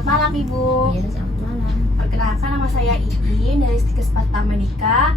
Selamat malam Ibu. Iya, selamat malam. Perkenalkan, nama saya Iin dari Stikes Pata Medika.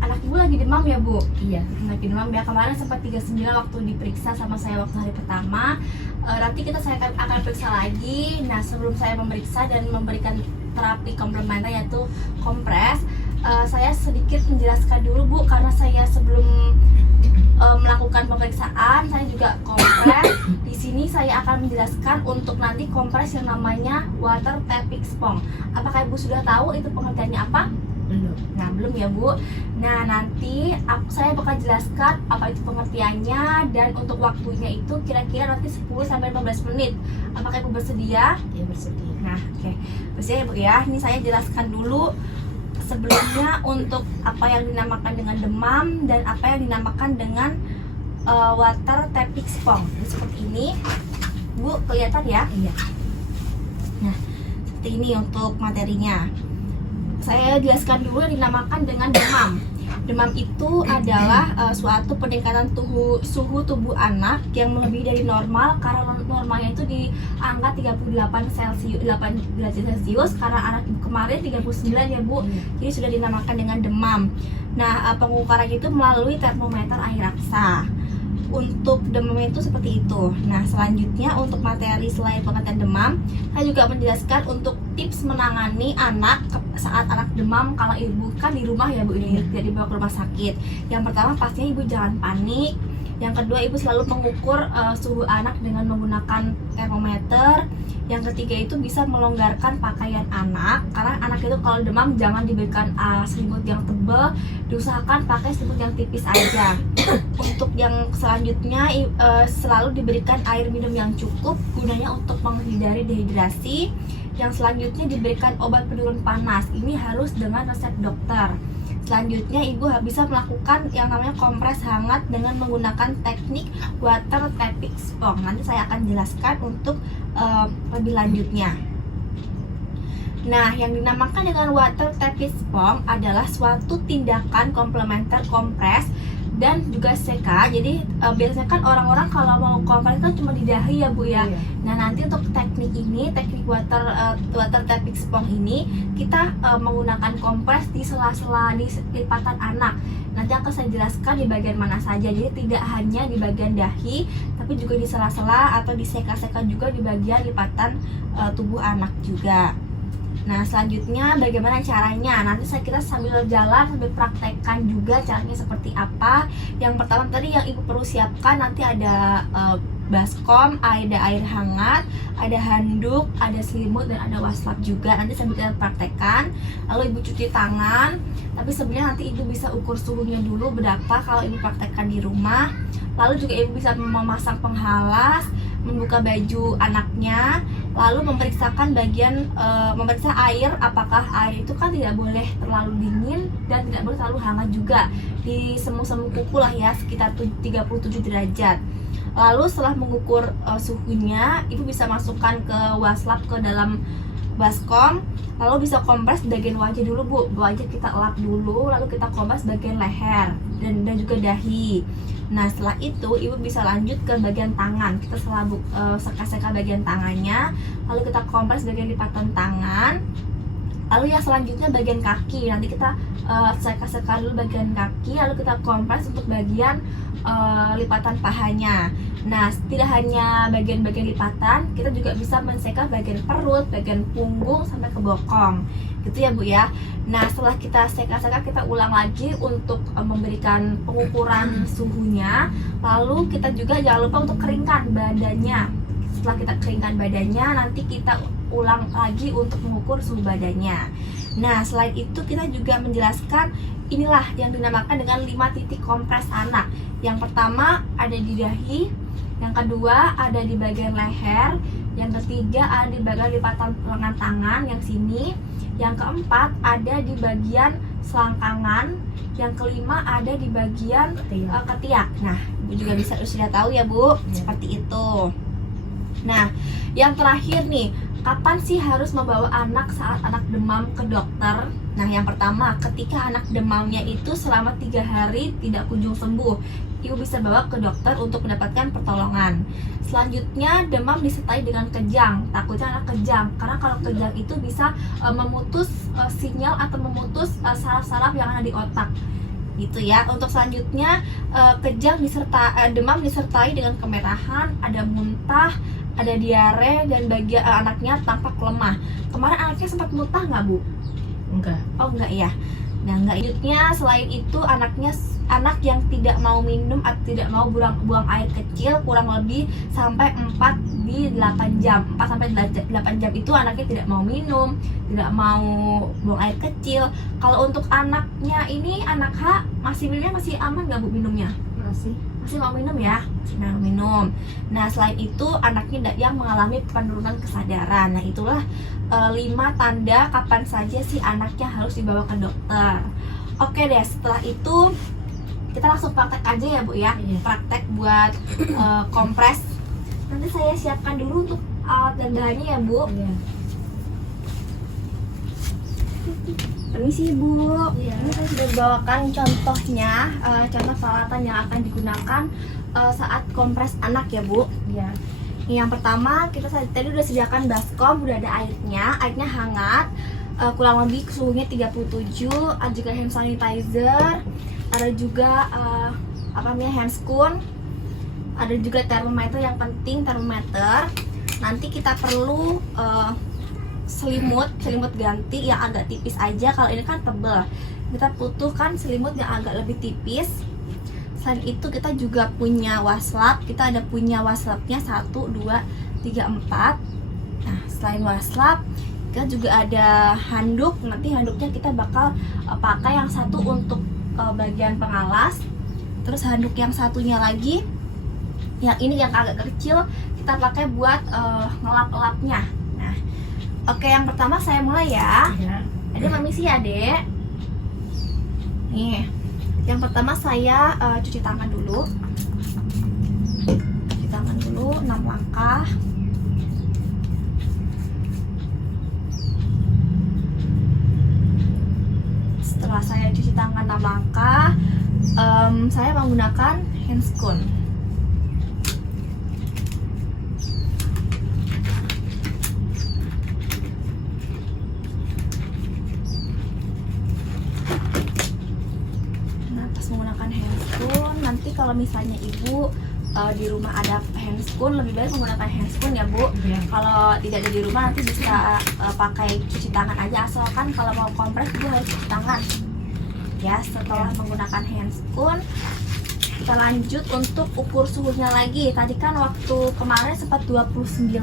Anak Ibu lagi demam ya Bu? Iya. Lagi demam ya, kemarin sempat 39 waktu diperiksa sama saya waktu hari pertama. Nanti saya akan periksa lagi. Nah, sebelum saya memeriksa dan memberikan terapi komplementer yaitu kompres, saya sedikit menjelaskan dulu Bu, karena saya sebelum melakukan pemeriksaan saya juga kompres. Di sini saya akan menjelaskan untuk nanti kompres yang namanya water tapping spong. Apakah Ibu sudah tahu itu pengertiannya apa? Belum. Nah, belum ya Bu. Nah, nanti saya bakal jelaskan apa itu pengertiannya dan untuk waktunya itu kira-kira nanti 10-15 menit. Apakah Ibu bersedia? Iya, bersedia. Nah, oke. Bersedia ya Bu ya. Ini saya jelaskan dulu sebelumnya untuk apa yang dinamakan dengan demam dan apa yang dinamakan dengan water tapping spong. Jadi seperti ini, Bu, kelihatan ya? Iya. Nah, seperti ini untuk materinya. Saya jelaskan dulu yang dinamakan dengan demam. Demam itu adalah suatu peningkatan suhu tubuh anak yang melebihi dari normal, karena normalnya itu di angka 38 derajat Celcius, karena anak ibu kemarin 39 ya Bu. Jadi sudah dinamakan dengan demam. Nah, pengukuran itu melalui termometer air raksa. Untuk demam itu seperti itu. Nah, selanjutnya untuk materi selain pengertian demam, saya juga menjelaskan untuk tips menangani anak saat anak demam. Kalau ibu kan di rumah ya Bu, ini tidak dibawa ke rumah sakit. Yang pertama pastinya ibu jangan panik. Yang kedua, ibu selalu mengukur suhu anak dengan menggunakan termometer. Yang ketiga itu bisa melonggarkan pakaian anak, karena anak itu kalau demam jangan diberikan selimut yang tebal, diusahakan pakai selimut yang tipis aja. Untuk yang selanjutnya selalu diberikan air minum yang cukup, gunanya untuk menghindari dehidrasi. Yang selanjutnya diberikan obat penurun panas, ini harus dengan resep dokter. Selanjutnya ibu bisa melakukan yang namanya kompres hangat dengan menggunakan teknik water tapping spong. Nanti saya akan jelaskan untuk lebih lanjutnya. Nah, yang dinamakan dengan water tapping spong adalah suatu tindakan komplementer kompres dan juga seka. Jadi biasanya kan orang-orang kalau mau kompres kan cuma di dahi ya Bu ya. Iya. Nah, nanti untuk teknik ini, teknik water tapping spong ini kita menggunakan kompres di sela-sela di lipatan anak. Nanti akan saya jelaskan di bagian mana saja. Jadi tidak hanya di bagian dahi, tapi juga di sela-sela atau di seka-seka juga di bagian lipatan tubuh anak juga. Nah, selanjutnya bagaimana caranya? Nanti kita sambil jalan sambil praktekkan juga caranya seperti apa. Yang pertama tadi yang ibu perlu siapkan nanti ada baskom, ada air hangat, ada handuk, ada selimut, dan ada wastafel juga. Nanti sambil kita praktekkan. Lalu ibu cuci tangan. Tapi sebenarnya nanti ibu bisa ukur suhunya dulu berapa kalau ibu praktekkan di rumah. Lalu juga ibu bisa memasang penghalas, membuka baju anaknya, lalu memeriksakan memeriksa air, apakah air itu kan tidak boleh terlalu dingin dan tidak boleh terlalu hangat juga, di semu-semu kuku lah ya, sekitar 37 derajat. Lalu setelah mengukur suhunya, ibu bisa masukkan ke wastafel ke dalam baskom, lalu bisa kompres bagian wajah dulu Bu. Wajah kita elap dulu, lalu kita kompres bagian leher dan juga dahi. Nah, setelah itu ibu bisa lanjut ke bagian tangan. Kita selalu seka-seka bagian tangannya, lalu kita kompres bagian lipatan tangan. Lalu yang selanjutnya bagian kaki. Nanti kita seka-seka dulu bagian kaki, lalu kita kompres untuk bagian lipatan pahanya. Nah, tidak hanya bagian-bagian lipatan, kita juga bisa menseka bagian perut, bagian punggung sampai ke bokong. Gitu ya Bu ya. Nah, setelah kita seka-seka, kita ulang lagi untuk memberikan pengukuran suhunya. Lalu kita juga jangan lupa untuk keringkan badannya. Setelah kita keringkan badannya, nanti kita ulang lagi untuk mengukur suhu badannya. Nah, selain itu kita juga menjelaskan inilah yang dinamakan dengan 5 titik kompres anak. Yang pertama ada di dahi, yang kedua ada di bagian leher, yang ketiga ada di bagian lipatan lengan tangan yang sini, yang keempat ada di bagian selangkangan, yang kelima ada di bagian ketiak. Nah, ibu juga sudah tahu ya Bu, seperti itu. Nah, yang terakhir nih, kapan sih harus membawa anak saat anak demam ke dokter? Nah, yang pertama, ketika anak demamnya itu selama 3 hari tidak kunjung sembuh, ibu bisa bawa ke dokter untuk mendapatkan pertolongan. Selanjutnya, demam disertai dengan kejang. Takutnya anak kejang, karena kalau kejang itu bisa memutus sinyal atau memutus saraf-saraf yang ada di otak, gitu ya. Untuk selanjutnya, kejang demam disertai dengan kemerahan, ada muntah, ada diare, dan bagian anaknya tampak lemah. Kemarin anaknya sempat muntah nggak, Bu? Enggak. Oh, enggak ya. Nah, enggak. Selanjutnya, selain itu anak yang tidak mau minum atau tidak mau buang air kecil kurang lebih sampai 4 di 8 jam. 4 sampai 8 jam itu anaknya tidak mau minum, tidak mau buang air kecil. Kalau untuk anaknya ini, anak H, minumnya masih aman nggak, Bu, minumnya? Masih mau minum ya? Masih mau minum. Nah, selain itu anaknya yang mengalami penurunan kesadaran. Nah, itulah 5 tanda kapan saja si anaknya harus dibawa ke dokter. Oke deh, setelah itu kita langsung praktek aja ya, Bu ya. Iya. Praktek buat kompres. Nanti saya siapkan dulu untuk alat dan bahannya ya, Bu. Iya. Permisi, Bu. Iya. Ini saya sudah bawakan contohnya, contoh peralatan yang akan digunakan saat kompres anak ya, Bu. Iya. Yang pertama, kita tadi udah sediakan baskom, udah ada airnya hangat, kurang lebih suhunya 37, ada juga hand sanitizer, ada juga handscoon, ada juga termometer, yang penting termometer. Nanti kita perlu selimut ganti yang agak tipis aja, kalau ini kan tebel, kita butuhkan selimut yang agak lebih tipis. Selain itu kita juga punya waslap, kita ada punya waslapnya 1, 2, 3, 4. Nah, selain waslap kita juga ada handuk. Nanti handuknya kita bakal pakai yang satu untuk bagian pengalas, terus handuk yang satunya lagi, yang ini yang agak kecil, kita pakai buat ngelap-elapnya. Nah, oke, yang pertama saya mulai ya. Iya. Adek permisi ya, Dek. Nih, yang pertama saya cuci tangan dulu. Cuci tangan dulu 6 langkah. Setelah saya cuci tangan 6 langkah, saya menggunakan handscoon. Menggunakan handscoon, nanti kalau misalnya ibu di rumah ada handscoon, lebih baik menggunakan handscoon ya, Bu. Iya. Kalau tidak ada di rumah, nanti bisa pakai cuci tangan aja, asalkan kalau mau kompres ibu harus cuci tangan ya. Setelah menggunakan handscoon, kita lanjut untuk ukur suhunya lagi. Tadi kan waktu kemarin sempat 29.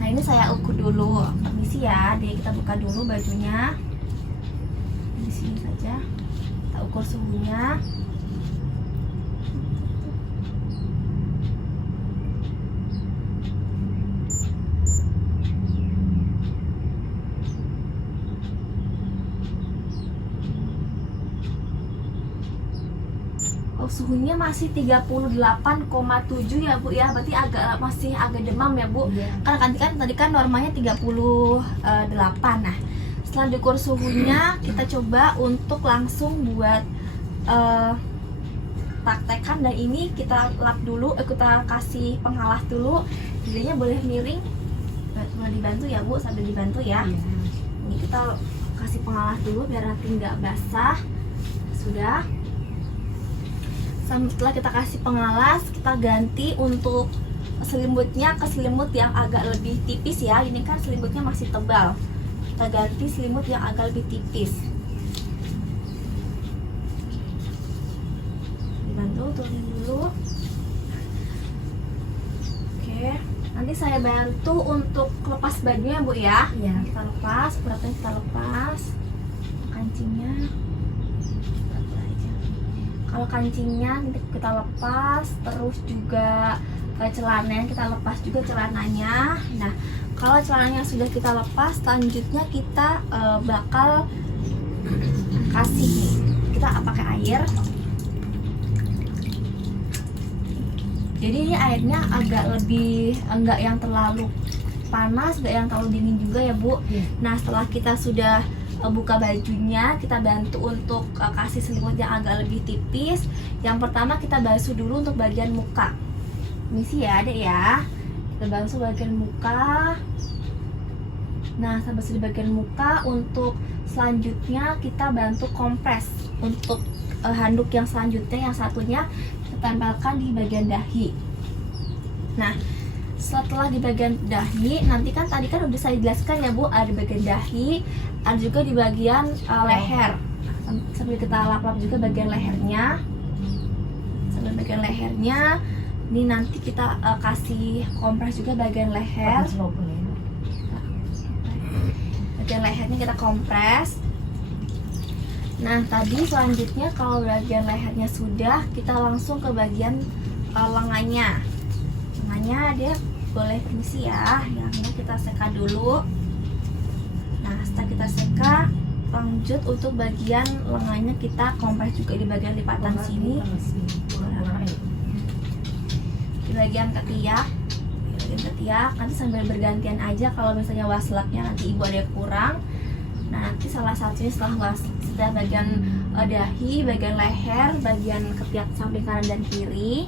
Nah, ini saya ukur dulu. Permisi ya, jadi kita buka dulu bajunya. Di sini saja kita ukur suhunya. Oh, suhunya masih 38,7 ya, Bu ya. Berarti masih agak demam ya, Bu. Iya. Karena tadi kan normanya 38. Nah, setelah diukur suhunya, kita coba untuk langsung buat praktekkan. Dan ini kita lap dulu, kita kasih pengalas dulu. Jadinya boleh miring. Boleh dibantu ya, Bu, sambil dibantu ya. Iya. Ini kita kasih pengalas dulu biar nanti nggak basah. Sudah. Setelah kita kasih pengalas, kita ganti untuk selimutnya ke selimut yang agak lebih tipis ya. Ini kan selimutnya masih tebal, kita ganti selimut yang agak lebih tipis. Dibantu, turunin dulu. Oke, nanti saya bantu untuk lepas bajunya, Bu ya. Iya. Kita lepas, beratnya kita lepas, kancingnya. Kalau kancingnya kita lepas, terus juga celananya kita lepas juga celananya. Nah, kalau celananya sudah kita lepas, selanjutnya kita bakal kasih, kita pakai air. Jadi ini airnya agak lebih, enggak yang terlalu panas, nggak yang terlalu dingin juga ya Bu. Nah setelah kita sudah buka bajunya, kita bantu untuk kasih selimut yang agak lebih tipis. Yang pertama kita basuh dulu untuk bagian muka. Ini sih ya Dek ya, kita basuh bagian muka. Nah sampai di bagian muka. Untuk selanjutnya kita bantu kompres. Untuk handuk yang selanjutnya, yang satunya kita tempelkan di bagian dahi. Nah setelah di bagian dahi, nanti kan tadi kan udah saya jelaskan ya Bu, ada di bagian dahi, ada juga di bagian leher. Sambil kita lap-lap juga bagian lehernya. Sambil bagian lehernya, ini nanti kita kasih kompres juga bagian leher. Bagian lehernya kita kompres. Nah tadi selanjutnya kalau bagian lehernya sudah, kita langsung ke bagian lengannya. Lengannya dia boleh permisi ya, yang ini kita seka dulu. Nah setelah kita seka, lanjut untuk bagian lengannya kita kompres juga di bagian lipatan sini, di bagian ketiak. Nanti sambil bergantian aja, kalau misalnya waslaknya nanti ibu ada yang kurang. Nah nanti salah satunya setelah bagian dahi, bagian leher, bagian ketiak samping kanan dan kiri.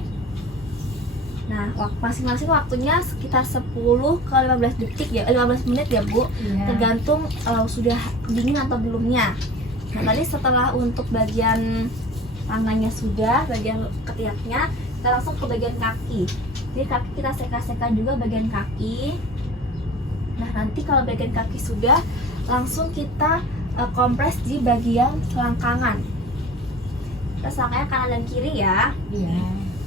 Nah masing-masing waktunya sekitar 10 ke 15 detik ya, 15 menit ya Bu, tergantung sudah dingin atau belumnya. Nah tadi setelah untuk bagian tangannya sudah, bagian ketiaknya, kita langsung ke bagian kaki. Jadi kaki kita seka-seka juga bagian kaki. Nah nanti kalau bagian kaki sudah, langsung kita kompres di bagian selangkangan. Kita selangkangan kanan dan kiri ya.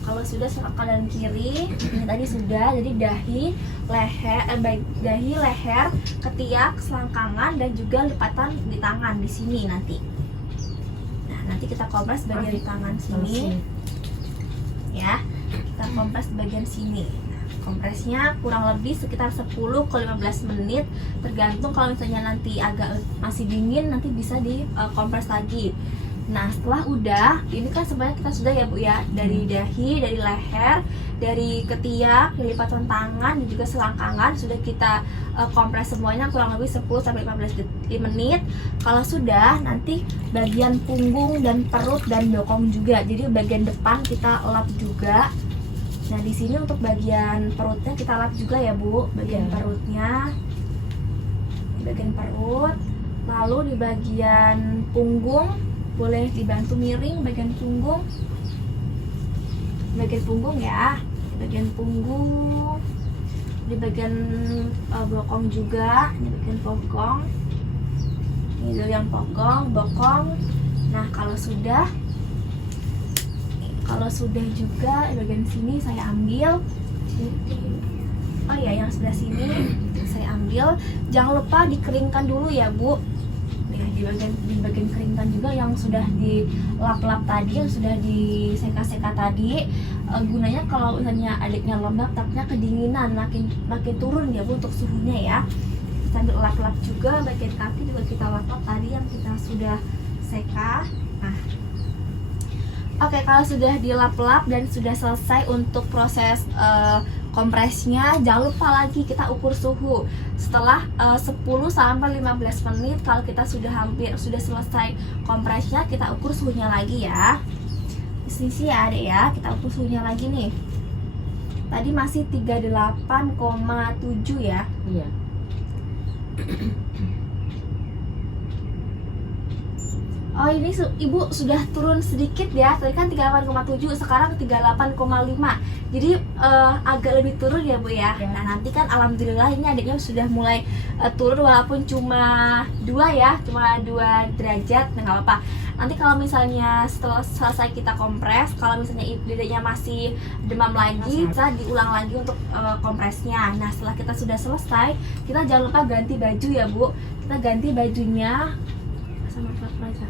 Kalau sudah selangkangan kanan kiri, ini tadi sudah, jadi dahi, leher, ketiak, selangkangan, dan juga lipatan di tangan di sini nanti. Nah nanti kita kompres bagian di tangan sini, ya. Kita kompres di bagian sini. Nah, kompresnya kurang lebih sekitar 10 ke 15 menit, tergantung. Kalau misalnya nanti agak masih dingin, nanti bisa dikompres lagi. Nah setelah udah, ini kan sebenarnya kita sudah ya Bu ya, dari dahi, dari leher, dari ketiak, dari lipatan tangan, dan juga selangkangan sudah kita kompres semuanya kurang lebih 10-15 menit. Kalau sudah, nanti bagian punggung dan perut dan bokong juga, jadi bagian depan kita lap juga. Nah di sini untuk bagian perutnya kita lap juga ya Bu, bagian perutnya, bagian perut. Lalu di bagian punggung boleh dibantu miring bagian punggung ya, di bagian punggung, di bagian bokong juga, ini bagian bokong, ini bagian bokong. Nah kalau sudah juga di bagian sini saya ambil, oh ya yang sebelah sini saya ambil. Jangan lupa dikeringkan dulu ya Bu. Di bagian keringkan juga yang sudah dilap-lap tadi, yang sudah diseka-seka tadi. Gunanya kalau misalnya adiknya lembab takutnya kedinginan, makin turun ya Bu untuk suhunya ya. Sambil lap-lap juga bagian kaki juga kita lap-lap tadi yang kita sudah seka. Nah oke, kalau sudah dilap-lap dan sudah selesai untuk proses kompresnya, jangan lupa lagi kita ukur suhu setelah 10-15 menit. Kalau kita sudah selesai kompresnya, kita ukur suhunya lagi ya. Di sini ya Adek ya, kita ukur suhunya lagi nih. Tadi masih 38,7 ya. Iya. Oh ini Ibu sudah turun sedikit ya, tadi kan 38,7, sekarang 38,5. Jadi agak lebih turun ya Bu ya. Nah nanti kan alhamdulillah ini adiknya sudah mulai turun walaupun cuma 2 ya, cuma 2 derajat. Nah nggak apa-apa. Nanti kalau misalnya setelah selesai kita kompres, kalau misalnya adiknya masih demam lagi, bisa diulang lagi untuk kompresnya. Nah setelah kita sudah selesai, kita jangan lupa ganti baju ya Bu. Kita ganti bajunya sama aja.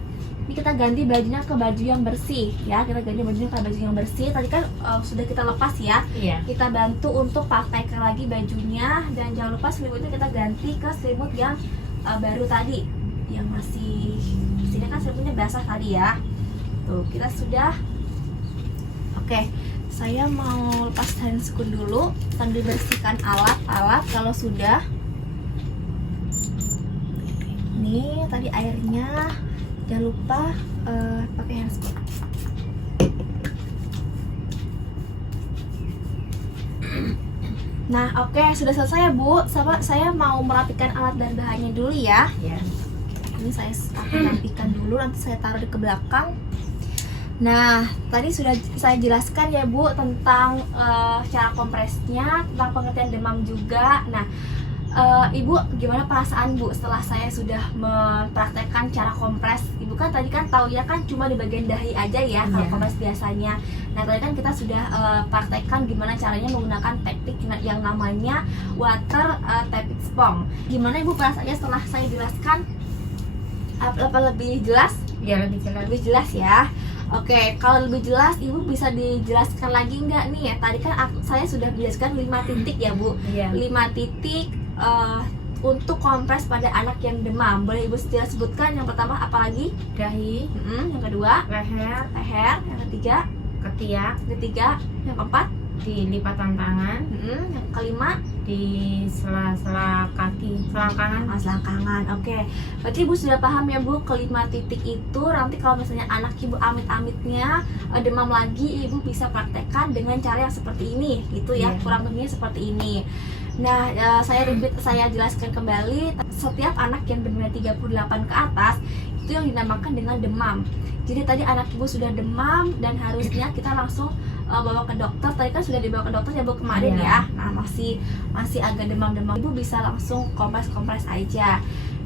Ini kita ganti bajunya ke baju yang bersih ya, kita ganti bajunya ke baju yang bersih. Tadi kan sudah kita lepas ya. Kita bantu untuk pakaikan lagi bajunya, dan jangan lupa selimutnya kita ganti ke selimut yang baru tadi, yang masih sini kan selimutnya basah tadi ya. Tuh kita sudah oke. saya mau lepas handscoon dulu sambil bersihkan alat-alat. Kalau sudah, ini tadi airnya, jangan lupa pakai handscoon. Nah, oke, sudah selesai ya Bu. Saya mau merapikan alat dan bahannya dulu ya. Ya. Ini saya akan rapikan dulu, nanti saya taruh di ke belakang. Nah, tadi sudah saya jelaskan ya Bu tentang cara kompresnya, tentang pengertian demam juga. Nah, Ibu gimana perasaan Bu setelah saya sudah mempraktekkan cara kompres? Ibu kan tadi kan tahu ya kan cuma di bagian dahi aja ya kalau kompres biasanya. Nah, tadi kan kita sudah praktekkan gimana caranya menggunakan teknik yang namanya water tapping sponge. Gimana Ibu perasaannya setelah saya jelaskan? Apa lebih jelas? Ya, lebih jelas. Lebih jelas ya. Oke, kalau lebih jelas Ibu bisa dijelaskan lagi nggak nih ya? Tadi kan saya sudah menjelaskan 5 titik ya Bu. Iya. 5 titik untuk kompres pada anak yang demam. Boleh Ibu sebutkan yang pertama apa lagi? Dahi, Yang kedua leher, yang ketiga, ketiak, yang keempat, di lipatan tangan, yang kelima, di sela-sela kaki, selangkangan. selangkangan. Oke, berarti Ibu sudah paham ya Bu, kelima titik itu nanti kalau misalnya anak Ibu amit-amitnya demam lagi, Ibu bisa praktekkan dengan cara yang seperti ini, gitu ya, Iya. kurang lebihnya seperti ini. Nah, saya jelaskan kembali, setiap anak yang demamnya 38 ke atas itu yang dinamakan dengan demam. Jadi tadi anak Ibu sudah demam dan harusnya kita langsung bawa ke dokter. Tadi kan sudah dibawa ke dokter ya Bu kemarin ya. Nah, masih agak demam-demam, Ibu bisa langsung kompres-kompres aja.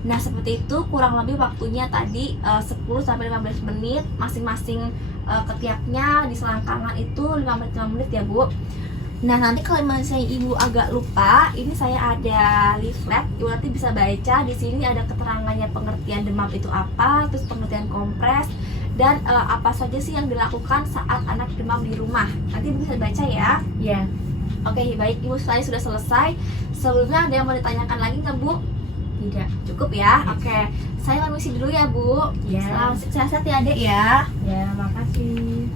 Nah, seperti itu kurang lebih waktunya tadi 10 sampai 15 menit masing-masing ketiaknya di selangkangan itu 5 menit ya Bu. Nah, nanti kalau misalnya Ibu agak lupa, ini saya ada leaflet, Ibu nanti bisa baca. Di sini ada keterangannya pengertian demam itu apa, terus pengertian kompres, dan apa saja sih yang dilakukan saat anak demam di rumah. Nanti Ibu bisa baca ya. Ya. Oke, baik Ibu, saya sudah selesai. Sebelumnya ada yang mau ditanyakan lagi nggak Bu? Tidak. Cukup ya? Oke, saya permisi dulu ya Bu. Ya. Selamat sehat ya Adek ya. Ya, makasih.